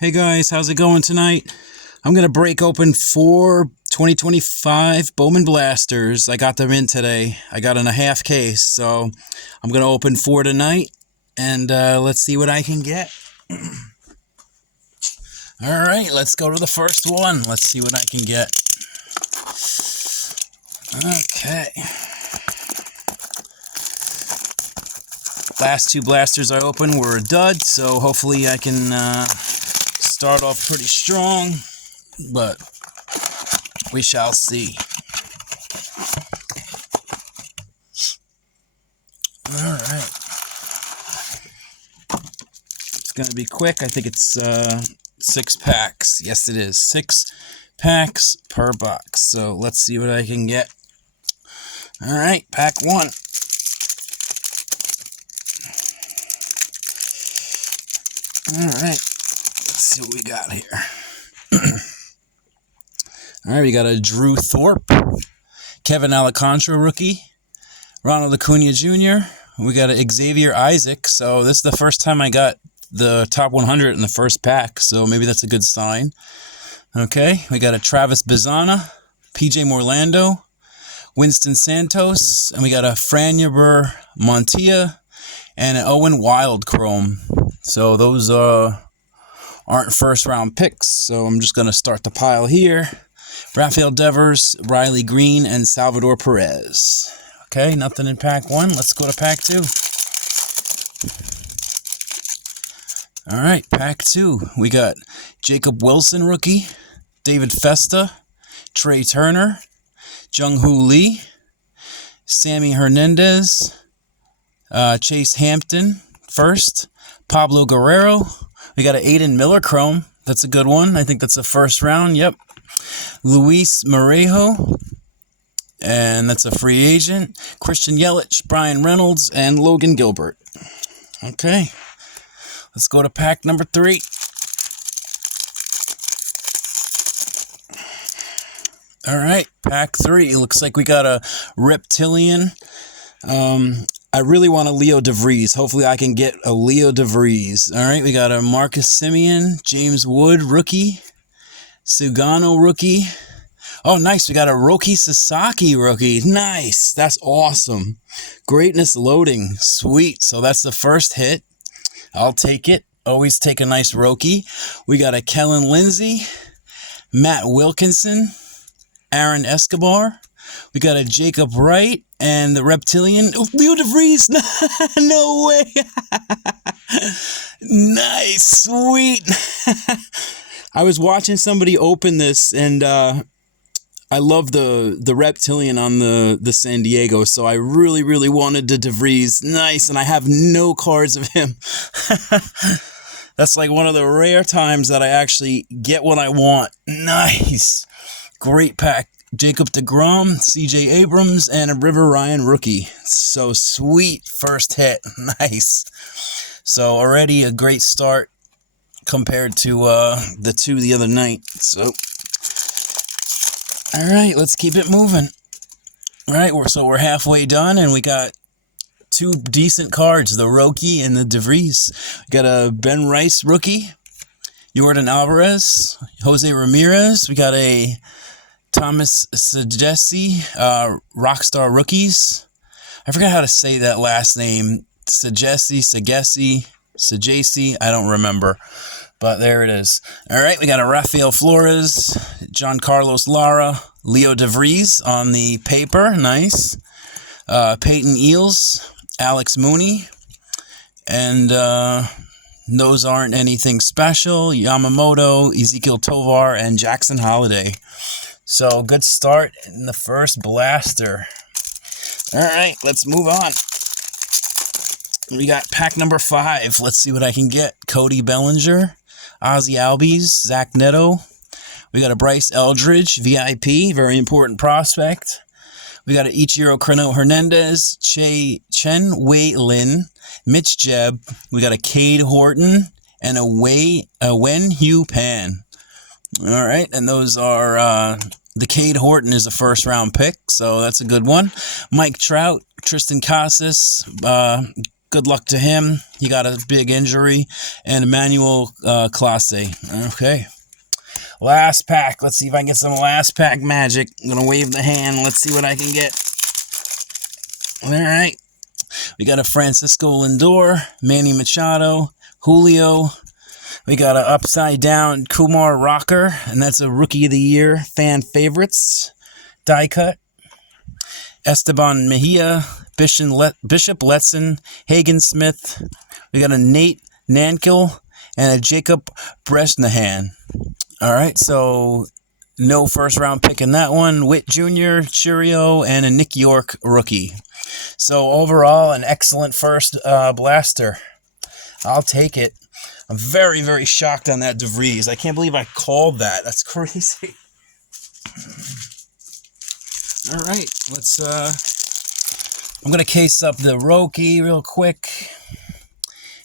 Hey guys, how's it going tonight? I'm going to break open 4 2025 Bowman Blasters. I got them in today. I got in a half case, so I'm going to open 4 tonight, and let's see what I can get. Alright, let's go to the first one. Let's see what I can get. Okay. Last 2 blasters I opened were a dud, so hopefully I can start off pretty strong, but we shall see. Alright. It's going to be quick. I think it's 6 packs. Yes, it is. 6 packs per box. So let's see what I can get. Alright, pack 1. Alright, let's see what we got here. Alright, we got a Drew Thorpe, Kevin Alcantara rookie, Ronald Acuna Jr., we got a Xavier Isaac, so this is the first time I got the top 100 in the first pack, so maybe that's a good sign. Okay, we got a Travis Bizana, PJ Morlando, Winston Santos, and we got a Franyaber Montilla, and an Owen Wild Chrome. So those aren't first round picks, so I'm just going to start the pile here. Rafael Devers, Riley Green, and Salvador Perez. Okay, nothing in pack 1. Let's go to pack 2. Alright, pack 2. We got Jacob Wilson rookie, David Festa, Trey Turner, Jung-Hoo Lee, Sammy Hernandez, Chase Hampton first, Pablo Guerrero. We got an Aiden Miller Chrome. That's a good one. I think that's a first round. Yep. Luis Morejo. And that's a free agent. Christian Yelich, Brian Reynolds, and Logan Gilbert. Okay. Let's go to pack number 3. All right. Pack 3. It looks like we got a Reptilian. I really want a Leo DeVries. Hopefully I can get a Leo DeVries. All right, we got a Marcus Semien, James Wood, rookie. Sugano, rookie. Oh, nice. We got a Roki Sasaki, rookie. Nice. That's awesome. Greatness loading. Sweet. So that's the first hit. I'll take it. Always take a nice Roki. We got a Kellen Lindsay, Matt Wilkinson, Aaron Escobar. We got a Jacob Wright and the Reptilian. Oh, Leo DeVries. No way. Nice. Sweet. I was watching somebody open this, and I love the Reptilian on the San Diego, so I really, really wanted the DeVries. Nice. And I have no cards of him. That's like one of the rare times that I actually get what I want. Nice. Great pack. Jacob deGrom, CJ Abrams, and a River Ryan rookie. So sweet first hit. Nice. So already a great start compared to the 2 the other night. So, all right, let's keep it moving. All right, we're halfway done, and we got 2 decent cards, the Roki and the DeVries. We got a Ben Rice rookie, Jordan Alvarez, Jose Ramirez. We got a Thomas Sagesi, Rockstar Rookies. I forgot how to say that last name. Sagesi, I don't remember. But there it is. All right, we got a Rafael Flores, John Carlos Lara, Leo DeVries on the paper. Nice. Peyton Eales, Alex Mooney. And those aren't anything special. Yamamoto, Ezekiel Tovar, and Jackson Holiday. So, good start in the first blaster. All right, let's move on. We got pack number 5. Let's see what I can get. Cody Bellinger, Ozzy Albies, Zach Neto. We got a Bryce Eldridge, VIP, very important prospect. We got an Ichiro Crono Hernandez, Chen Wei Lin, Mitch Jebb. We got a Cade Horton and a Wen Hu Pan. All right, and those are the Cade Horton is a first round pick, so that's a good one. Mike Trout, Tristan Casas, good luck to him. He got a big injury. And Emmanuel Classe. Okay. Last pack. Let's see if I can get some last pack magic. I'm going to wave the hand. Let's see what I can get. All right. We got a Francisco Lindor, Manny Machado, Julio. We got an upside down Kumar Rocker, and that's a Rookie of the Year fan favorites. Die cut. Esteban Mejia, Bishop Letson, Hagen Smith. We got a Nate Nankill and a Jacob Bresnahan. All right, so no first round pick in that one. Witt Jr., Churio, and a Nick York rookie. So overall, an excellent first blaster. I'll take it. I'm very, very shocked on that DeVries. I can't believe I called that. That's crazy. All right, let's. I'm gonna case up the Roki real quick,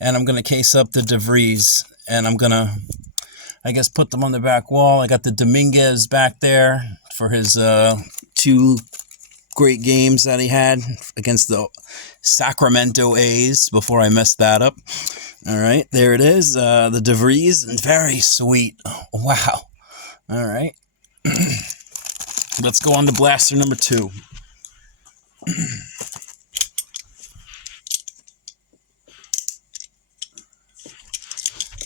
and I'm gonna case up the DeVries, and I'm gonna, I guess, put them on the back wall. I got the Dominguez back there for his 2 great games that he had against the Sacramento A's before I messed that up. All right, there it is. The DeVries, very sweet. Oh, wow. All right. Let's go on to blaster number 2.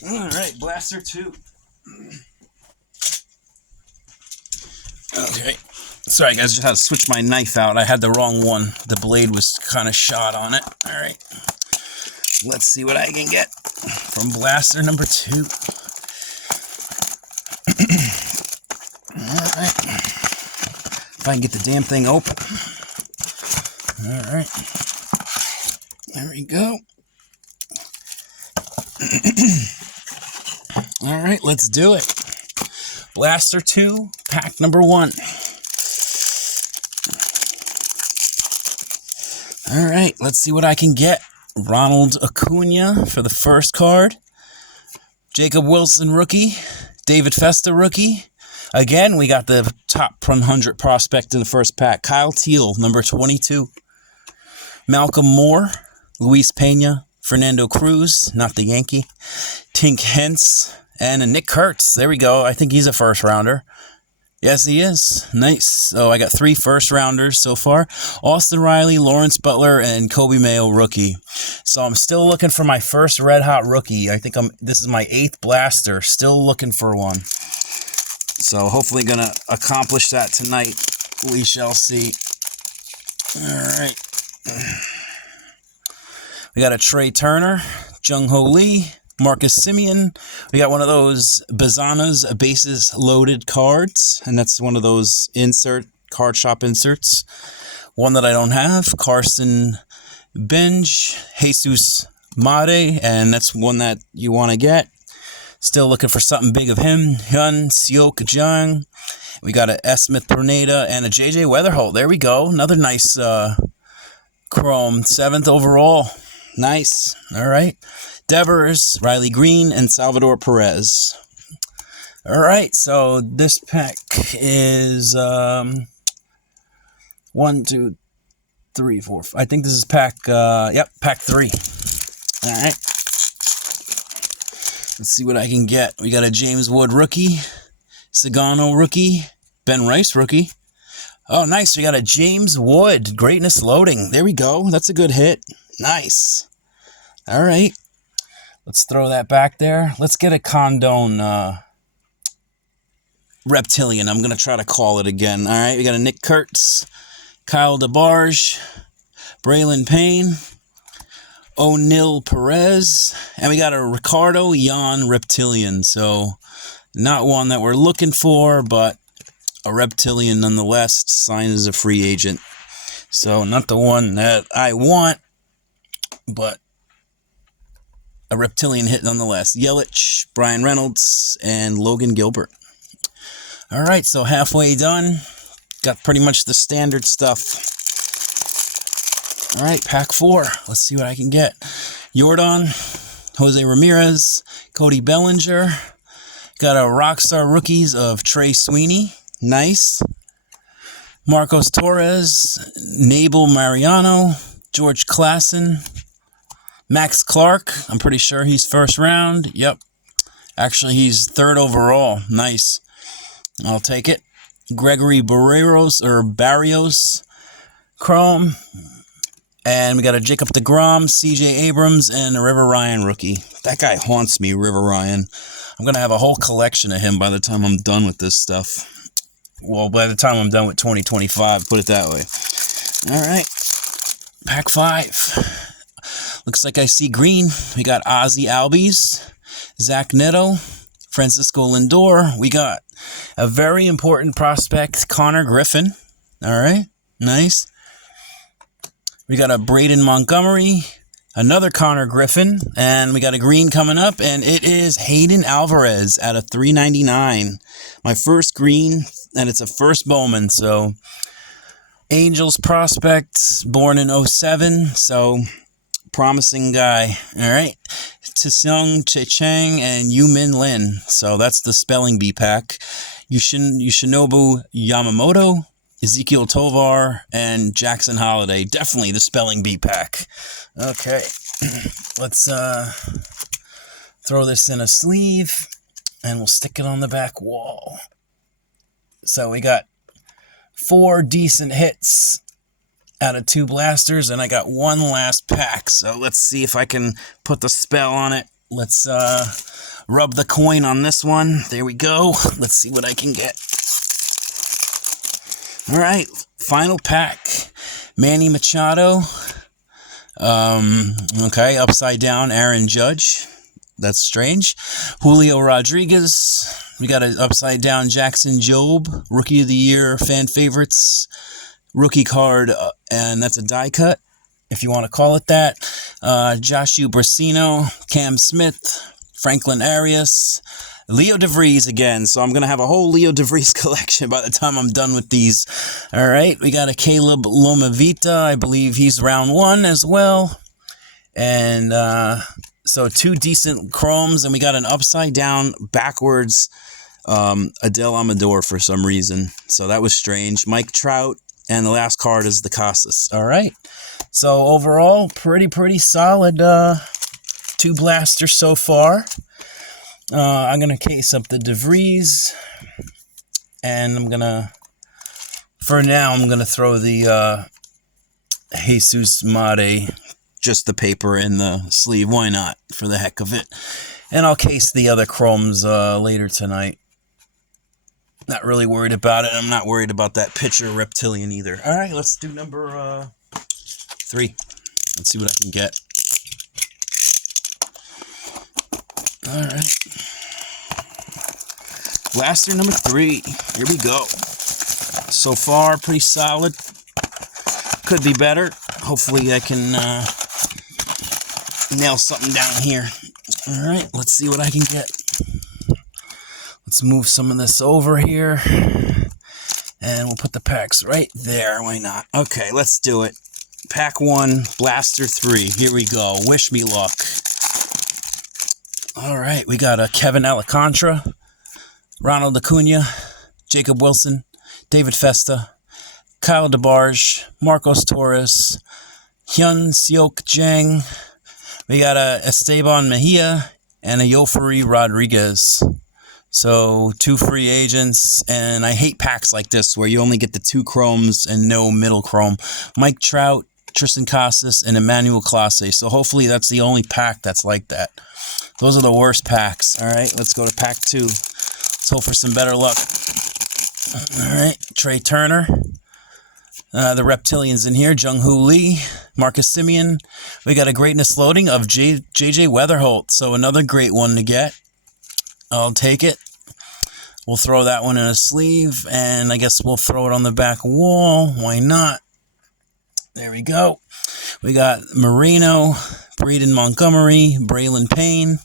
All right, blaster 2. Okay. Sorry, guys, just had to switch my knife out. I had the wrong one. The blade was kind of shot on it. All right. Let's see what I can get from blaster number 2. All right. If I can get the damn thing open. All right. There we go. All right, let's do it. Blaster 2, pack number 1. All right, let's see what I can get. Ronald Acuna for the first card. Jacob Wilson rookie. David Festa rookie. Again, we got the top 100 prospect in the first pack. Kyle Teal, number 22. Malcolm Moore. Luis Pena. Fernando Cruz, not the Yankee. Tink Hence. And a Nick Kurtz. There we go. I think he's a first rounder. Yes, he is. Nice. So I got 3 first rounders so far. Austin Riley, Lawrence Butler, and Kobe Mayo rookie. So I'm still looking for my first red hot rookie. I think this is my 8th blaster. Still looking for one. So hopefully gonna accomplish that tonight. We shall see. All right. We got a Trey Turner, Jung Ho Lee, Marcus Simeon. We got one of those Bazana's bases loaded cards, and that's one of those card shop inserts. One that I don't have, Carson Benj, Jesus Made, and that's one that you want to get. Still looking for something big of him. Hyun Seok Jung. We got a S. Smith Tornado and a JJ Weatherholt. There we go. Another nice chrome. 7th overall. Nice. All right. Devers, Riley Green, and Salvador Perez. All right. So this pack is 1, 2, 3, 4. I think this is pack. Pack 3. All right. Let's see what I can get. We got a James Wood rookie, Sagano rookie, Ben Rice rookie. Oh, nice. We got a James Wood greatness loading. There we go. That's a good hit. Nice. All right. Let's throw that back there. Let's get a Condone Reptilian. I'm going to try to call it again. All right. We got a Nick Kurtz, Kyle DeBarge, Braylon Payne, O'Neill Perez, and we got a Ricardo Yan Reptilian. So not one that we're looking for, but a Reptilian nonetheless, signed as a free agent. So not the one that I want, but a Reptilian hit nonetheless. Yelich, Brian Reynolds, and Logan Gilbert. All right, so halfway done. Got pretty much the standard stuff. All right, pack 4. Let's see what I can get. Jordan, Jose Ramirez, Cody Bellinger. Got a Rockstar Rookies of Trey Sweeney. Nice. Marcos Torres, Nabel Mariano, George Klassen. Max Clark, I'm pretty sure he's first round. Yep. Actually, he's third overall. Nice. I'll take it. Gregory Barrios, Chrome. And we got a Jacob deGrom, C.J. Abrams, and a River Ryan rookie. That guy haunts me, River Ryan. I'm going to have a whole collection of him by the time I'm done with this stuff. Well, by the time I'm done with 2025, put it that way. All right. Pack 5. Looks like I see green. We got Ozzy Albies, Zach Neto, Francisco Lindor. We got a very important prospect, Connor Griffin. All right. Nice. We got a Braden Montgomery, another Connor Griffin, and we got a green coming up, and it is Hayden Alvarez out of 399. My first green, and it's a first Bowman, so Angels prospect, born in 07, so promising guy. All right. Tsung Che-Chang and Yu-Min Lin, so that's the spelling bee pack. Yoshinobu Yamamoto, Ezekiel Tovar, and Jackson Holiday. Definitely the spelling bee pack. Okay. Let's throw this in a sleeve, and we'll stick it on the back wall. So we got 4 decent hits out of 2 blasters, and I got 1 last pack. So let's see if I can put the spell on it. Let's rub the coin on this one. There we go. Let's see what I can get. All right, final pack. Manny Machado. Okay, upside down Aaron Judge. That's strange. Julio Rodriguez. We got an upside down Jackson Jobe, Rookie of the Year, fan favorites, rookie card, and that's a die cut, if you want to call it that. Joshu Brasino, Cam Smith, Franklin Arias, Leo DeVries again. So I'm going to have a whole Leo DeVries collection by the time I'm done with these. All right, we got a Caleb Lomavita. I believe he's round 1 as well. And so 2 decent chromes, and we got an upside down, backwards Adele Amador for some reason. So that was strange. Mike Trout, and the last card is the Casas. All right. So overall, pretty solid 2 blasters so far. I'm going to case up the DeVries, and for now, I'm going to throw the Jesus Mate, just the paper in the sleeve. Why not? For the heck of it. And I'll case the other chromes later tonight. Not really worried about it. I'm not worried about that pitcher Reptilian either. All right, let's do number 3. Let's see what I can get. All right. Blaster number 3. Here we go. So far, pretty solid. Could be better. Hopefully I can nail something down here. All right, let's see what I can get. Let's move some of this over here. And we'll put the packs right there. Why not? Okay, let's do it. Pack 1, Blaster 3. Here we go. Wish me luck. All right, we got a Kevin Alcantara, Ronald Acuna, Jacob Wilson, David Festa, Kyle DeBarge, Marcos Torres, Hyun Seok Jang. We got a Esteban Mejia and a Yofari Rodriguez. So 2 free agents, and I hate packs like this where you only get the 2 chromes and no middle chrome. Mike Trout, Tristan Casas, and Emmanuel Clase. So hopefully that's the only pack that's like that. Those are the worst packs. All right, let's go to pack 2. Let's hope for some better luck. All right, Trey Turner. The Reptilians in here. Jung-Hoo Lee, Marcus Semien. We got a greatness loading of J.J. Weatherholt. So another great one to get. I'll take it. We'll throw that one in a sleeve, and I guess we'll throw it on the back wall. Why not? There we go. We got Marino, Braden Montgomery, Braylon Payne,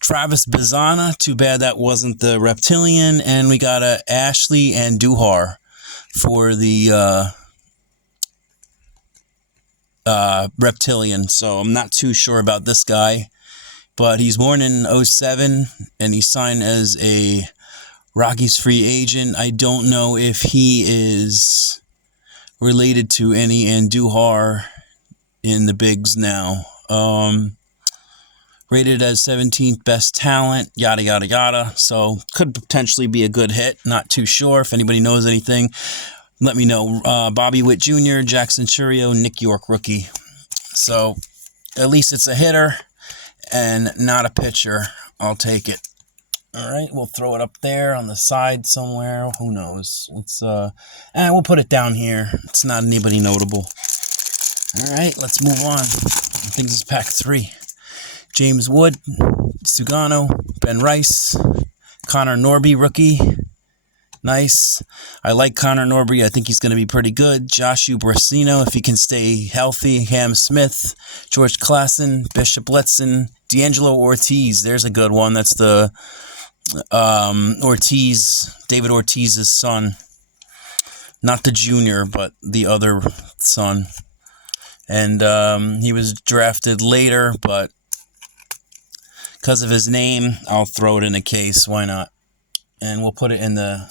Travis Bizana. Too bad that wasn't the Reptilian. And we got a Ashley Andujar for the Reptilian. So I'm not too sure about this guy. But he's born in 07, and he signed as a Rockies free agent. I don't know if he is related to any Andujar in the bigs now. Rated as 17th best talent, yada, yada, yada. So could potentially be a good hit. Not too sure. If anybody knows anything, let me know. Bobby Witt Jr., Jackson Churio, Nick York rookie. So at least it's a hitter and not a pitcher. I'll take it. All right, we'll throw it up there on the side somewhere. Who knows? We'll put it down here. It's not anybody notable. All right, let's move on. I think this is pack 3. James Wood, Sugano, Ben Rice, Connor Norby, rookie. Nice. I like Connor Norby. I think he's going to be pretty good. Joshu Brasino, if he can stay healthy. Ham Smith, George Klassen, Bishop Letson, D'Angelo Ortiz. There's a good one. That's the David Ortiz's son. Not the junior, but the other son. And he was drafted later, but because of his name, I'll throw it in a case. Why not? And we'll put it in the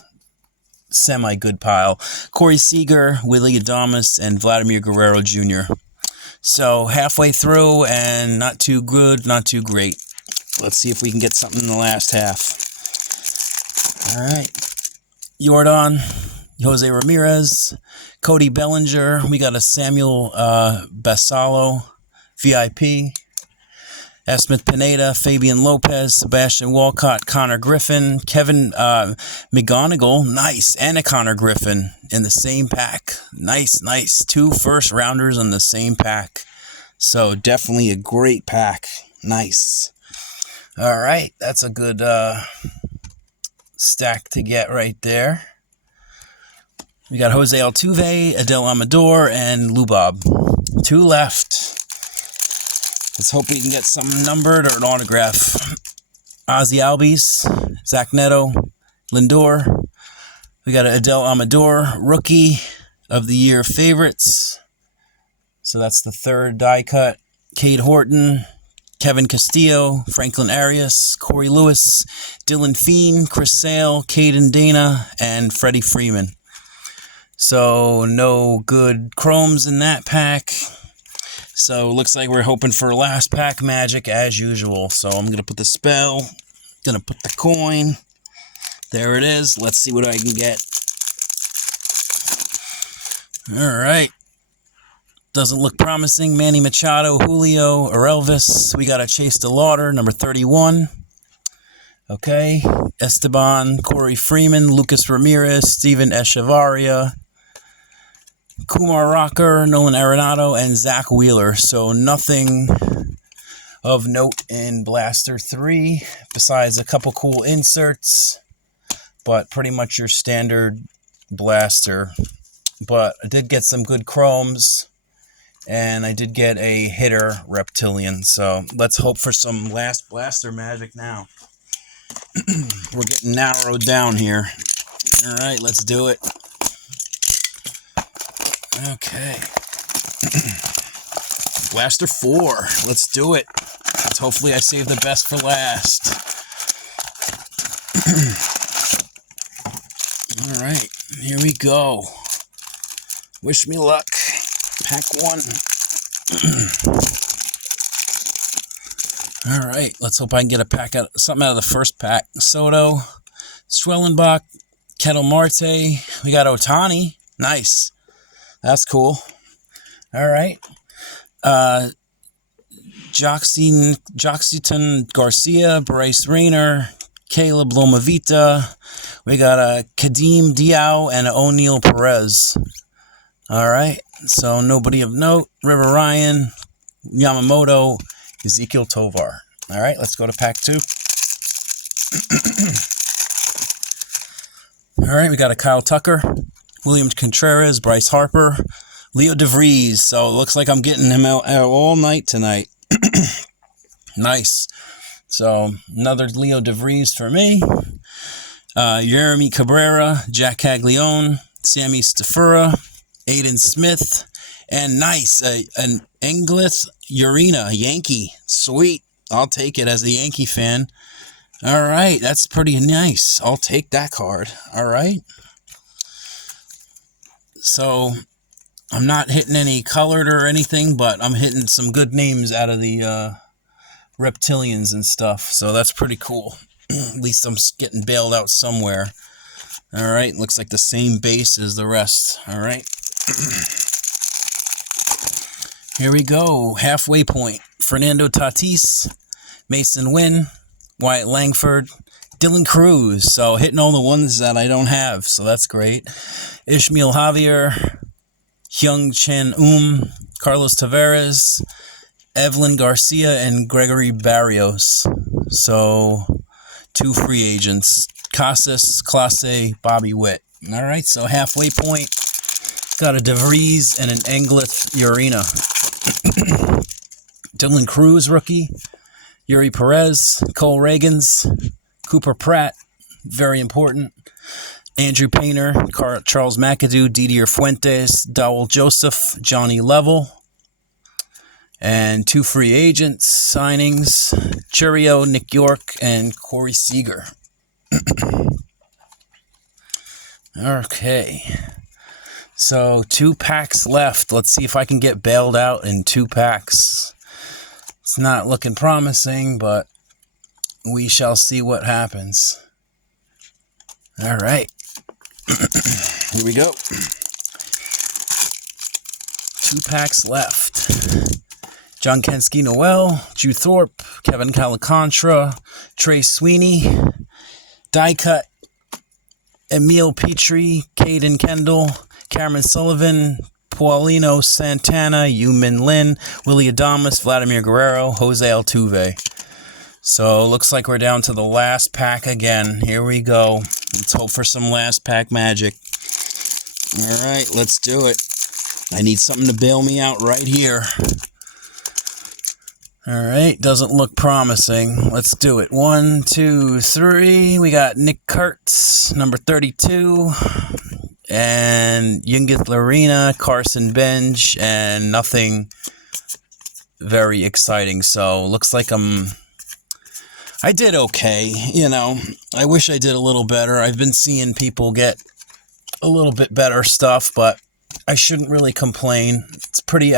semi-good pile. Corey Seager, Willie Adames, and Vladimir Guerrero Jr. So halfway through, and not too good, not too great. Let's see if we can get something in the last half. All right. Jordan, Jose Ramirez, Cody Bellinger. We got a Samuel Basallo, VIP. Esmith Pineda, Fabian Lopez, Sebastian Walcott, Connor Griffin, Kevin McGonigal, nice, and a Connor Griffin in the same pack. Nice. 2 first-rounders in the same pack. So definitely a great pack. Nice. All right, that's a good stack to get right there. We got Jose Altuve, Adel Amador, and Lubob. 2 left. Let's hope we can get something numbered or an autograph. Ozzy Albies, Zach Neto, Lindor. We got an Adel Amador, Rookie of the Year favorites. So that's the 3rd die cut. Cade Horton, Kevin Castillo, Franklin Arias, Corey Lewis, Dylan Feen, Chris Sale, Caden Dana, and Freddie Freeman. So no good chromes in that pack. So looks like we're hoping for last pack magic as usual. So I'm going to put the spell, going to put the coin. There it is. Let's see what I can get. All right. Doesn't look promising. Manny Machado, Julio, Elvis. We got a Chase DeLauder, number 31. Okay. Esteban, Corey Freeman, Lucas Ramirez, Steven Echevarria, Kumar Rocker, Nolan Arenado, and Zach Wheeler. So nothing of note in Blaster 3 besides a couple cool inserts, but pretty much your standard blaster. But I did get some good chromes, and I did get a hitter Reptilian. So let's hope for some last blaster magic now. We're getting narrowed down here. All right, let's do it. Okay. Blaster 4. Let's do it. Hopefully I save the best for last. All right, here we go. Wish me luck. Pack 1. All right, let's hope I can get something out of the first pack. Soto, Schwellenbach, Kettle Marte. We got Ohtani. Nice. That's cool. All right. Joxington Garcia, Bryce Rayner, Caleb Lomavita. We got a Kadeem Diao and an O'Neal Perez. All right. So nobody of note. River Ryan, Yamamoto, Ezekiel Tovar. All right. Let's go to pack 2. All right. We got a Kyle Tucker, William Contreras, Bryce Harper, Leo DeVries. So it looks like I'm getting him out all night tonight. Nice. So another Leo DeVries for me. Jeremy Cabrera, Jack Caglione, Sammy Stafura, Aiden Smith, and nice, an Englith Urena, Yankee. Sweet. I'll take it as a Yankee fan. All right. That's pretty nice. I'll take that card. All right. So I'm not hitting any colored or anything, but I'm hitting some good names out of the Reptilians and stuff. So that's pretty cool. At least I'm getting bailed out somewhere. All right, looks like the same base as the rest. All right. Here we go. Halfway point. Fernando Tatis, Mason Wynn, Wyatt Langford, Dylan Cruz. So hitting all the ones that I don't have. So that's great. Ishmael Javier, Hyung Chan Carlos Tavares, Evelyn Garcia, and Gregory Barrios. So 2 free agents. Casas, Clase, Bobby Witt. All right, so halfway point. Got a DeVries and an Engleth Urena. Dylan Cruz, rookie. Yuri Perez, Cole Reagans, Cooper Pratt, very important. Andrew Painter, Charles McAdoo, Didier Fuentes, Dowell Joseph, Johnny Level. And 2 free agents signings, Churio, Nick York, and Corey Seager. Okay. So 2 packs left. Let's see if I can get bailed out in 2 packs. It's not looking promising, but we shall see what happens. All right. Here we go. 2 packs left. John Kensky Noel, Drew Thorpe, Kevin Calicontra, Trey Sweeney, Die Cut, Emil Petrie, Caden Kendall, Cameron Sullivan, Paulino Santana, Yumin Lin, Willie Adames, Vladimir Guerrero, Jose Altuve. So looks like we're down to the last pack again. Here we go. Let's hope for some last pack magic. All right, let's do it. I need something to bail me out right here. All right, doesn't look promising. Let's do it. 1, 2, 3. We got Nick Kurtz, number 32, and Yingith Lorena, Carson Benj, and nothing very exciting. So looks like I did okay. You know, I wish I did a little better. I've been seeing people get a little bit better stuff, but I shouldn't really complain. It's pretty